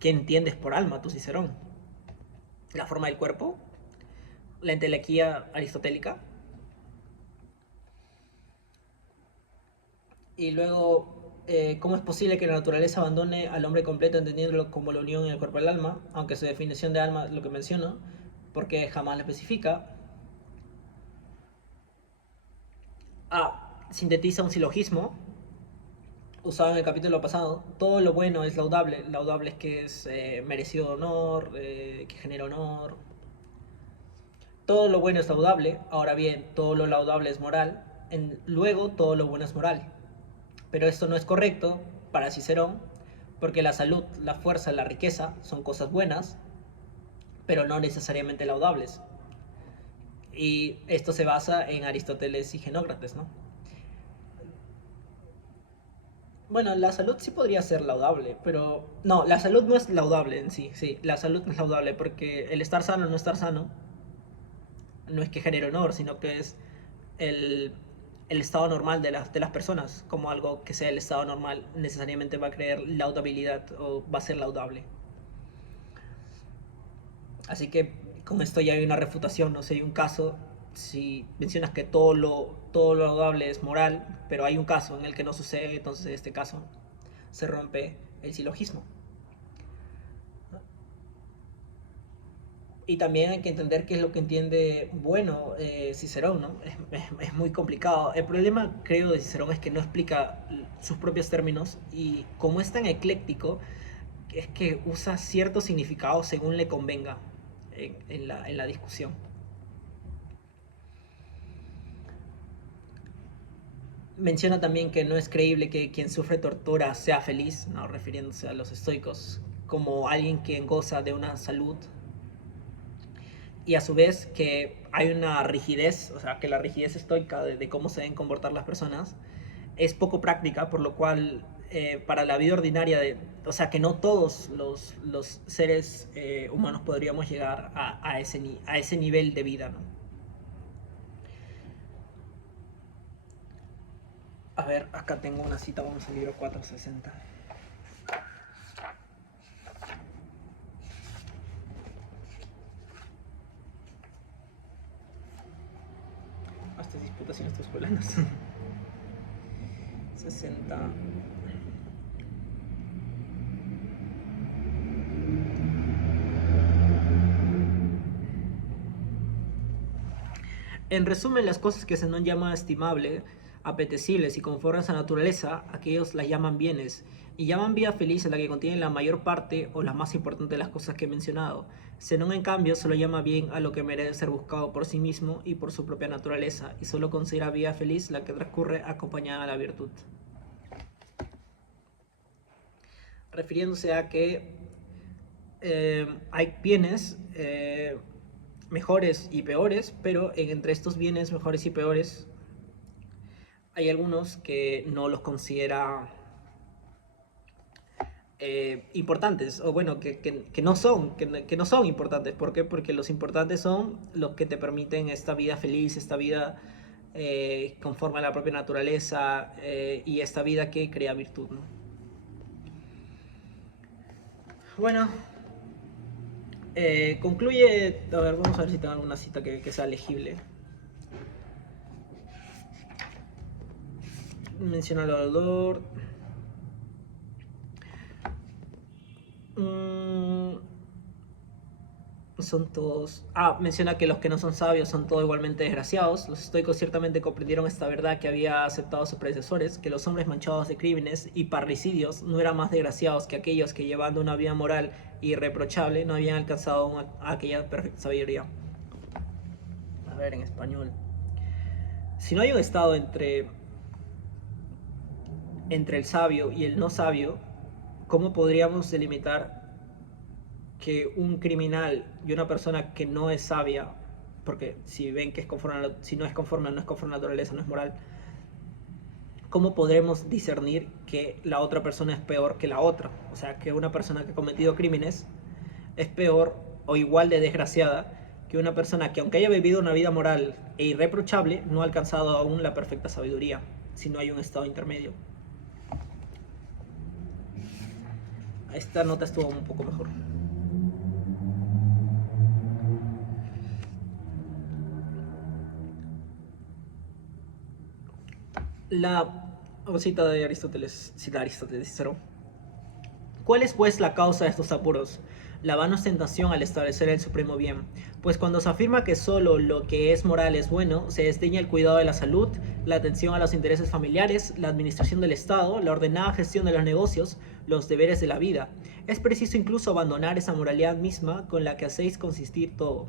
¿Qué entiendes por alma tú, Cicerón? ¿La forma del cuerpo? ¿La entelequía aristotélica? Y luego, ¿cómo es posible que la naturaleza abandone al hombre completo entendiéndolo como la unión en el cuerpo del alma? Aunque su definición de alma, lo que menciono, porque jamás la especifica. Sintetiza un silogismo usado en el capítulo pasado. Todo lo bueno es laudable. Laudable es que es merecido de honor, que genera honor. Todo lo bueno es laudable. Ahora bien, todo lo laudable es moral. Luego, todo lo bueno es moral. Pero esto no es correcto para Cicerón, porque la salud, la fuerza, la riqueza son cosas buenas, pero no necesariamente laudables. Y esto se basa en Aristóteles y Genócrates, ¿no? Bueno, la salud sí podría ser laudable, pero no, la salud no es laudable en sí, sí, la salud no es laudable porque el estar sano, no estar sano, no es que genere honor, sino que es el, el estado normal de las personas, como algo que sea el estado normal necesariamente va a crear laudabilidad o va a ser laudable. Así que con esto ya hay una refutación, no sé, hay un caso, si mencionas que todo lo laudable es moral, pero hay un caso en el que no sucede, entonces en este caso se rompe el silogismo. Y también hay que entender qué es lo que entiende bueno Cicerón, ¿no? Es muy complicado. El problema, creo, de Cicerón es que no explica sus propios términos y como es tan ecléctico, es que usa cierto significado según le convenga en la discusión. Menciona también que no es creíble que quien sufre tortura sea feliz, ¿no? Refiriéndose a los estoicos, como alguien que goza de una salud y a su vez que hay una rigidez, o sea, que la rigidez estoica de cómo se deben comportar las personas es poco práctica, por lo cual para la vida ordinaria, o sea, que no todos los seres humanos podríamos llegar a ese nivel de vida, ¿no? A ver, acá tengo una cita, vamos al libro 460. Estas disputaciones estos escuelanas. 60. En resumen, las cosas que se nos llama estimable, apetecibles y conformes a la naturaleza, aquellos las llaman bienes, y llaman vida feliz a la que contiene la mayor parte o las más importantes de las cosas que he mencionado. Zenón, en cambio, solo llama bien a lo que merece ser buscado por sí mismo y por su propia naturaleza, y solo considera vida feliz la que transcurre acompañada de la virtud. Refiriéndose a que hay bienes mejores y peores, pero entre estos bienes mejores y peores hay algunos que no los considera importantes, o bueno, que no son importantes. ¿Por qué? Porque los importantes son los que te permiten esta vida feliz, esta vida conforme a la propia naturaleza y esta vida que crea virtud, ¿no? Bueno, concluye, a ver, vamos a ver si tengo alguna cita que sea legible. Menciona al dolor. Mm, son todos... menciona que los que no son sabios son todos igualmente desgraciados. Los estoicos ciertamente comprendieron esta verdad que había aceptado sus predecesores, que los hombres manchados de crímenes y parricidios no eran más desgraciados que aquellos que llevando una vida moral irreprochable no habían alcanzado aquella perfecta sabiduría. A ver, en español. Si no hay un estado entre entre el sabio y el no sabio, ¿cómo podríamos delimitar que un criminal y una persona que no es sabia, porque si ven que es conforme, si no es conforme, no es conforme a la naturaleza, no es moral, ¿cómo podremos discernir que la otra persona es peor que la otra? O sea, que una persona que ha cometido crímenes es peor o igual de desgraciada que una persona que, aunque haya vivido una vida moral e irreprochable, no ha alcanzado aún la perfecta sabiduría, si no hay un estado intermedio. Esta nota estuvo un poco mejor. La cita de Aristóteles, cita de Aristóteles, Cicero. ¿Cuál es pues la causa de estos apuros? La vana ostentación al establecer el supremo bien, pues cuando se afirma que solo lo que es moral es bueno, se desdeña el cuidado de la salud, la atención a los intereses familiares, la administración del Estado, la ordenada gestión de los negocios, los deberes de la vida. Es preciso incluso abandonar esa moralidad misma con la que hacéis consistir todo.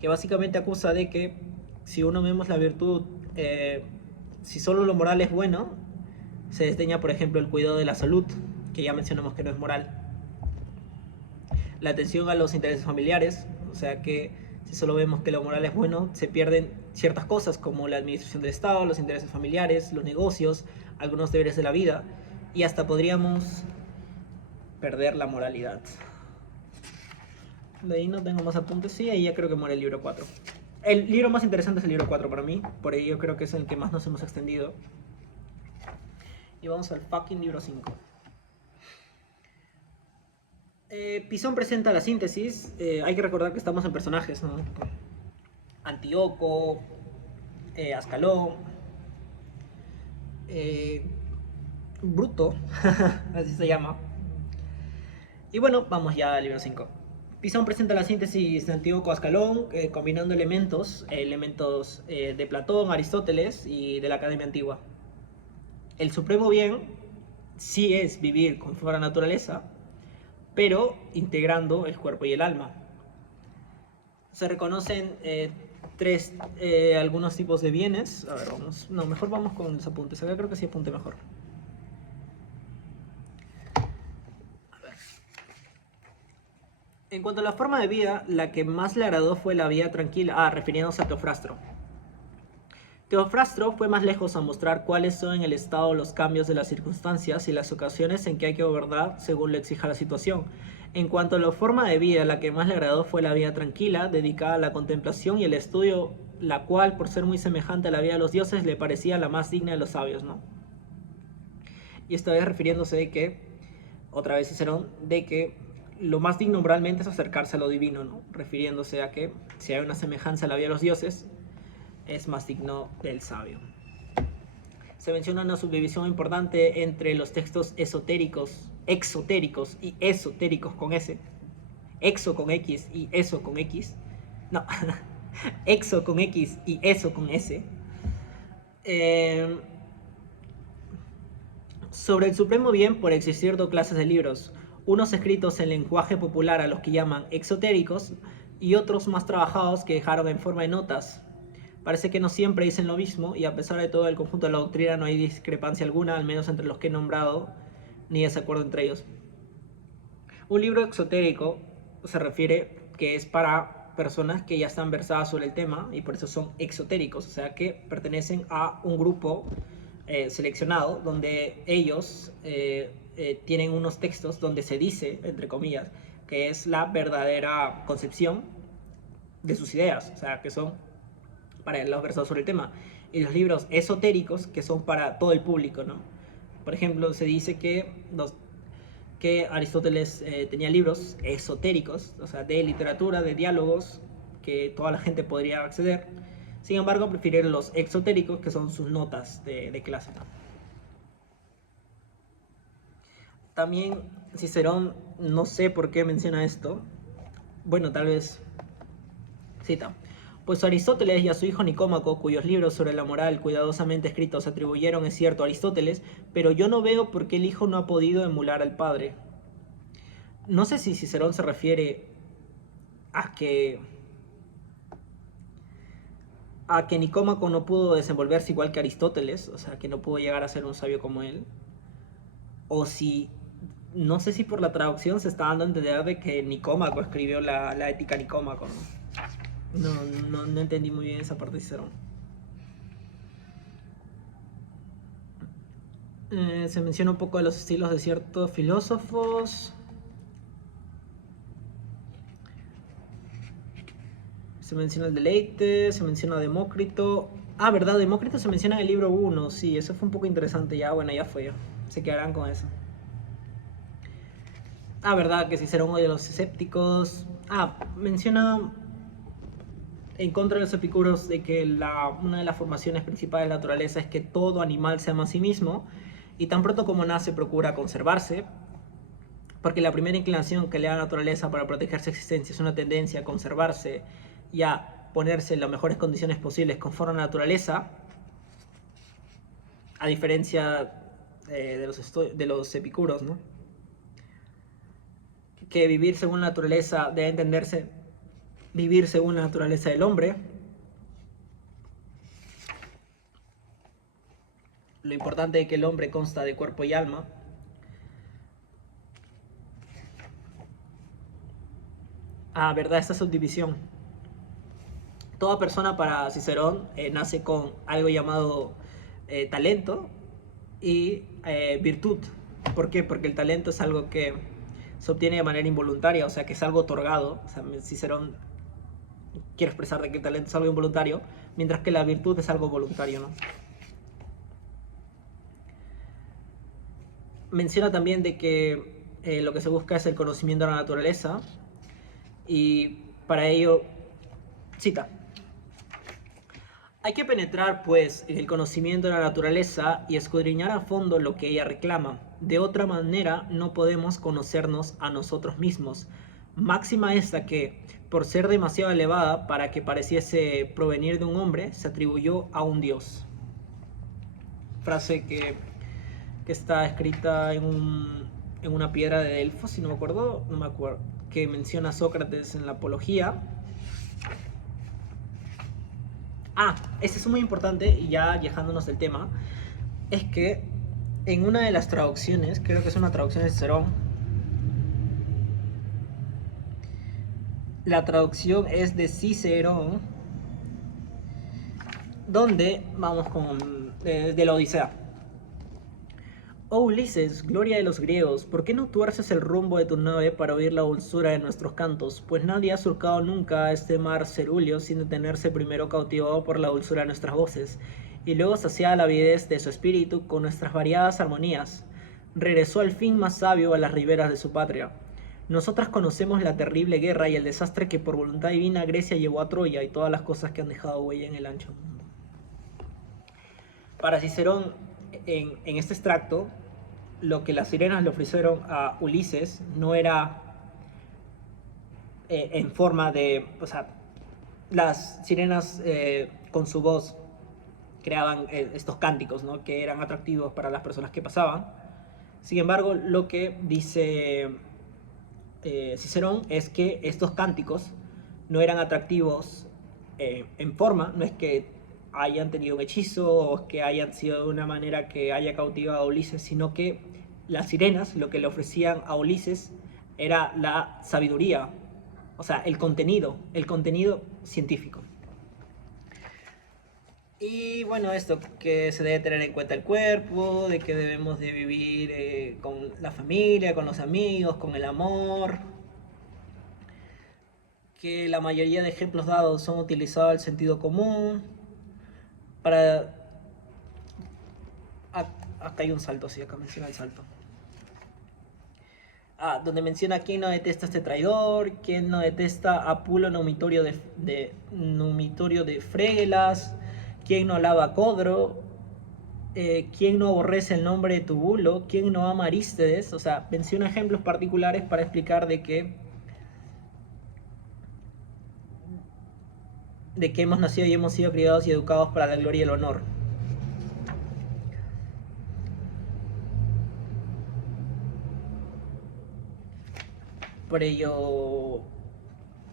Que básicamente acusa de que si uno vemos la virtud, si solo lo moral es bueno, se desdeña, por ejemplo, el cuidado de la salud, que ya mencionamos que no es moral. La atención a los intereses familiares, o sea que si solo vemos que lo moral es bueno, se pierden ciertas cosas como la administración del Estado, los intereses familiares, los negocios, algunos deberes de la vida, y hasta podríamos perder la moralidad. De ahí no tengo más apuntes, sí, ahí ya creo que muere el libro 4. El libro más interesante es el libro 4 para mí, por ello creo que es el que más nos hemos extendido. Y vamos al fucking libro 5. Pisón presenta la síntesis. Hay que recordar que estamos en personajes, ¿no? Antíoco, Ascalón, Bruto, así se llama. Y bueno, vamos ya al libro 5. Pisón presenta la síntesis de Antíoco Ascalón, combinando elementos de Platón, Aristóteles y de la Academia Antigua. El supremo bien sí es vivir conforme a la naturaleza, pero integrando el cuerpo y el alma. Se reconocen algunos tipos de bienes. A ver, vamos. No, mejor vamos con los apuntes. Acá creo que sí apunte mejor. A ver. En cuanto a la forma de vida, la que más le agradó fue la vida tranquila. Refiriéndose a Teofrastro. Teofrastro fue más lejos a mostrar cuáles son en el estado los cambios de las circunstancias y las ocasiones en que hay que gobernar según lo exija la situación. En cuanto a la forma de vida, la que más le agradó fue la vida tranquila, dedicada a la contemplación y el estudio, la cual, por ser muy semejante a la vida de los dioses, le parecía la más digna de los sabios, ¿no? Y esta vez refiriéndose de que, otra vez Cicerón, de que lo más digno moralmente es acercarse a lo divino, ¿no? Refiriéndose a que si hay una semejanza a la vida de los dioses, es más digno del sabio. Se menciona una subdivisión importante entre los textos esotéricos, exotéricos y esotéricos con S, exo con X y eso con X, no, exo con X y eso con S, sobre el supremo bien por existir dos clases de libros, unos escritos en lenguaje popular a los que llaman exotéricos y otros más trabajados que dejaron en forma de notas. Parece que no siempre dicen lo mismo y a pesar de todo el conjunto de la doctrina no hay discrepancia alguna, al menos entre los que he nombrado, ni desacuerdo entre ellos. Un libro exotérico se refiere que es para personas que ya están versadas sobre el tema y por eso son exotéricos, o sea que pertenecen a un grupo seleccionado donde ellos tienen unos textos donde se dice, entre comillas, que es la verdadera concepción de sus ideas, o sea que son para los versados sobre el tema, y los libros esotéricos que son para todo el público, ¿no? Por ejemplo, se dice que Aristóteles tenía libros esotéricos, o sea, de literatura, de diálogos, que toda la gente podría acceder. Sin embargo, prefirieron los exotéricos, que son sus notas de clase, ¿no? También Cicerón, no sé por qué menciona esto, bueno, tal vez cita. Pues Aristóteles y a su hijo Nicómaco, cuyos libros sobre la moral cuidadosamente escritos se atribuyeron, es cierto, a Aristóteles, pero yo no veo por qué el hijo no ha podido emular al padre. No sé si Cicerón se refiere a que a que Nicómaco no pudo desenvolverse igual que Aristóteles, o sea, que no pudo llegar a ser un sabio como él, o si, no sé si por la traducción se está dando a entender de que Nicómaco escribió la Ética Nicómaco, ¿no? No entendí muy bien esa parte de Cicerón. Se menciona un poco de los estilos de ciertos filósofos. Se menciona el deleite, se menciona a Demócrito. Ah, ¿verdad? Demócrito se menciona en el libro 1. Sí, eso fue un poco interesante. Ya, bueno, ya fue. Se quedarán con eso. Ah, ¿verdad? Que Cicerón odia a los escépticos. Ah, menciona en contra de los epicúreos de que una de las formaciones principales de la naturaleza es que todo animal se ama a sí mismo y tan pronto como nace procura conservarse, porque la primera inclinación que le da la naturaleza para proteger su existencia es una tendencia a conservarse y a ponerse en las mejores condiciones posibles conforme a la naturaleza, a diferencia de los epicuros, ¿no? Que vivir según la naturaleza debe entenderse vivir según la naturaleza del hombre. Lo importante es que el hombre consta de cuerpo y alma. Ah, verdad, esta subdivisión. Toda persona para Cicerón nace con algo llamado talento y virtud. ¿Por qué? Porque el talento es algo que se obtiene de manera involuntaria, o sea, que es algo otorgado. O sea, Cicerón quiere expresar de que el talento es algo involuntario, mientras que la virtud es algo voluntario, ¿no? Menciona también de que lo que se busca es el conocimiento de la naturaleza y para ello cita: hay que penetrar, pues, en el conocimiento de la naturaleza y escudriñar a fondo lo que ella reclama. De otra manera no podemos conocernos a nosotros mismos. Máxima esta que, por ser demasiado elevada para que pareciese provenir de un hombre, se atribuyó a un dios. Frase que está escrita en una piedra de Delfos, si no me acuerdo, que menciona Sócrates en la Apología. Ah, este es muy importante, y ya alejándonos del tema, es que en una de las traducciones, creo que es una traducción de Cicerón, la traducción es de Cicerón, donde vamos con de la Odisea. Oh Ulises, gloria de los griegos, ¿por qué no tuerces el rumbo de tu nave para oír la dulzura de nuestros cantos? Pues nadie ha surcado nunca este mar cerúleo sin detenerse primero cautivado por la dulzura de nuestras voces, y luego saciada la avidez de su espíritu con nuestras variadas armonías. Regresó al fin más sabio a las riberas de su patria. Nosotras conocemos la terrible guerra y el desastre que por voluntad divina Grecia llevó a Troya y todas las cosas que han dejado huella en el ancho mundo. Para Cicerón, en este extracto, lo que las sirenas le ofrecieron a Ulises no era en forma de, o sea, las sirenas con su voz creaban estos cánticos, ¿no? Que eran atractivos para las personas que pasaban. Sin embargo, lo que dice Cicerón es que estos cánticos no eran atractivos en forma, no es que hayan tenido un hechizo o que hayan sido de una manera que haya cautivado a Ulises, sino que las sirenas lo que le ofrecían a Ulises era la sabiduría, o sea, el contenido científico. Y bueno, esto que se debe tener en cuenta el cuerpo, de que debemos de vivir con la familia, con los amigos, con el amor, que la mayoría de ejemplos dados son utilizados al sentido común, para... Acá hay un salto, sí, acá menciona el salto. Donde menciona quién no detesta a este traidor, quién no detesta a Pulo Numitorio de Fregelas, quién no alaba a Codro, quién no aborrece el nombre de Tubulo, quién no ama a Arístedes. O sea, menciona ejemplos particulares para explicar de que hemos nacido y hemos sido criados y educados para la gloria y el honor. Por ello,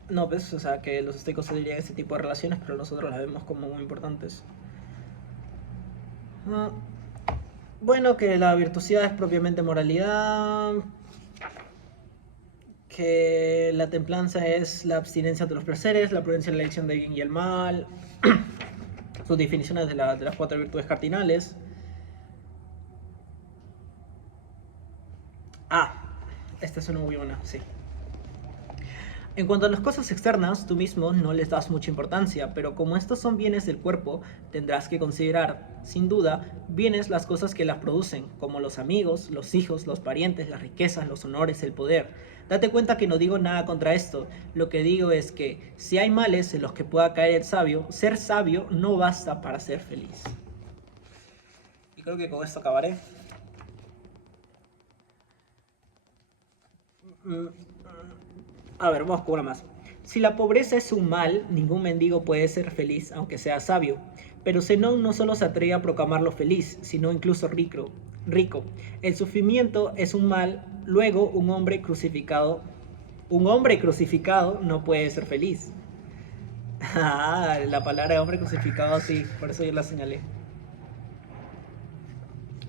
No, pues, o sea, que los estoicos dirían este tipo de relaciones, pero nosotros las vemos como muy importantes. Ah, bueno, que la virtuosidad es propiamente moralidad, que la templanza es la abstinencia de los placeres, la prudencia es la elección del bien y el mal, sus definiciones de las cuatro virtudes cardinales. Ah, esta es una muy buena, sí. En cuanto a las cosas externas, tú mismo no les das mucha importancia, pero como estos son bienes del cuerpo, tendrás que considerar, sin duda, bienes las cosas que las producen, como los amigos, los hijos, los parientes, las riquezas, los honores, el poder. Date cuenta que no digo nada contra esto, lo que digo es que si hay males en los que pueda caer el sabio, ser sabio no basta para ser feliz. Y creo que con esto acabaré. Mm, A ver, vamos con una más. Si la pobreza es un mal, ningún mendigo puede ser feliz, aunque sea sabio. Pero Zenón no solo se atreve a proclamarlo feliz, sino incluso rico. El sufrimiento es un mal, luego un hombre crucificado no puede ser feliz. Ah, la palabra hombre crucificado sí, por eso yo la señalé.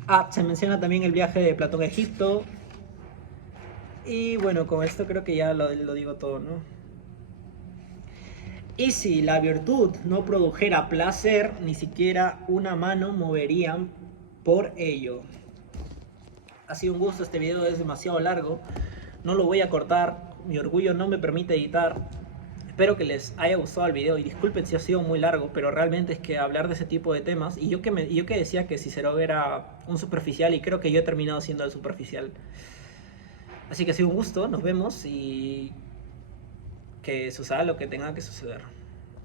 Ah, se menciona también el viaje de Platón a Egipto. Y bueno, con esto creo que ya lo digo todo, ¿no? Y si la virtud no produjera placer, ni siquiera una mano moverían por ello. Ha sido un gusto, este video es demasiado largo, no lo voy a cortar, mi orgullo no me permite editar. Espero que les haya gustado el video y disculpen si ha sido muy largo, pero realmente es que hablar de ese tipo de temas, y yo que decía que Cicero era un superficial, y creo que yo he terminado siendo el superficial. Así que ha sido un gusto, nos vemos y que suceda lo que tenga que suceder.